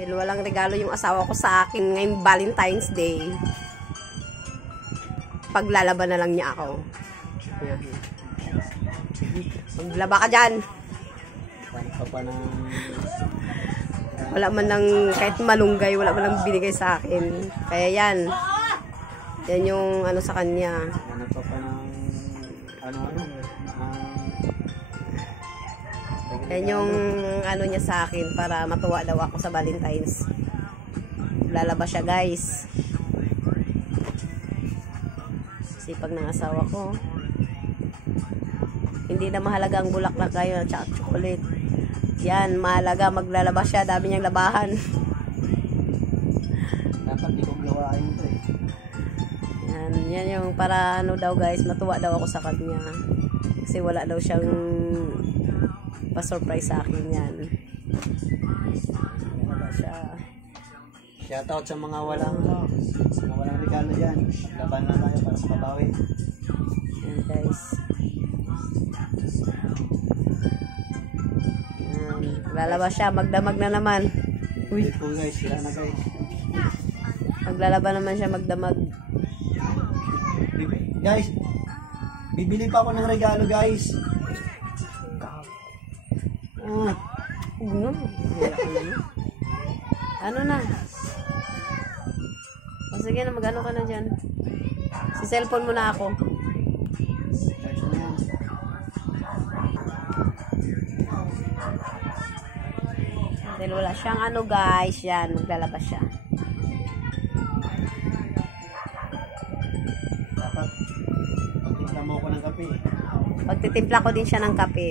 Dahil walang regalo yung asawa ko sa akin ngayong Valentine's Day. Paglalaban na lang niya ako. Ayan. Maglaba ka dyan. Wala man lang, kahit malunggay, wala man lang binigay sa akin. Kaya yan. Yan yung ano sa kanya. Yan yung ano niya sa akin para matuwa daw ako sa Valentine's. Lalabas siya, guys. Sipag ng asawa ko. Hindi na mahalaga ang bulaklak kayo at chocolate. Yan, mahalaga maglalabas siya. Dami niyang labahan. Dapat di kong gawain ito eh. Yan yung para ano daw, guys, matuwa daw ako sa kanya. Kasi wala daw siyang pa-surprise sa akin yan. Siya. Shoutout sa mga walang regalo dyan. Laban na tayo para sa mabawi. Yan, guys. Lalabas siya, magdamag na naman. Uy po guys, sila na guys. Maglalaban naman siya, magdamag. Guys, bibili pa ako ng regalo, guys. Ano na? O sige na, mag-ano ka na dyan. Si cellphone mo na ako. Dahil wala siyang ano, guys. Yan, maglalabas siya. Dapat pagtimpla mo ako ng kape. Pagtitimpla ko din siya ng kape.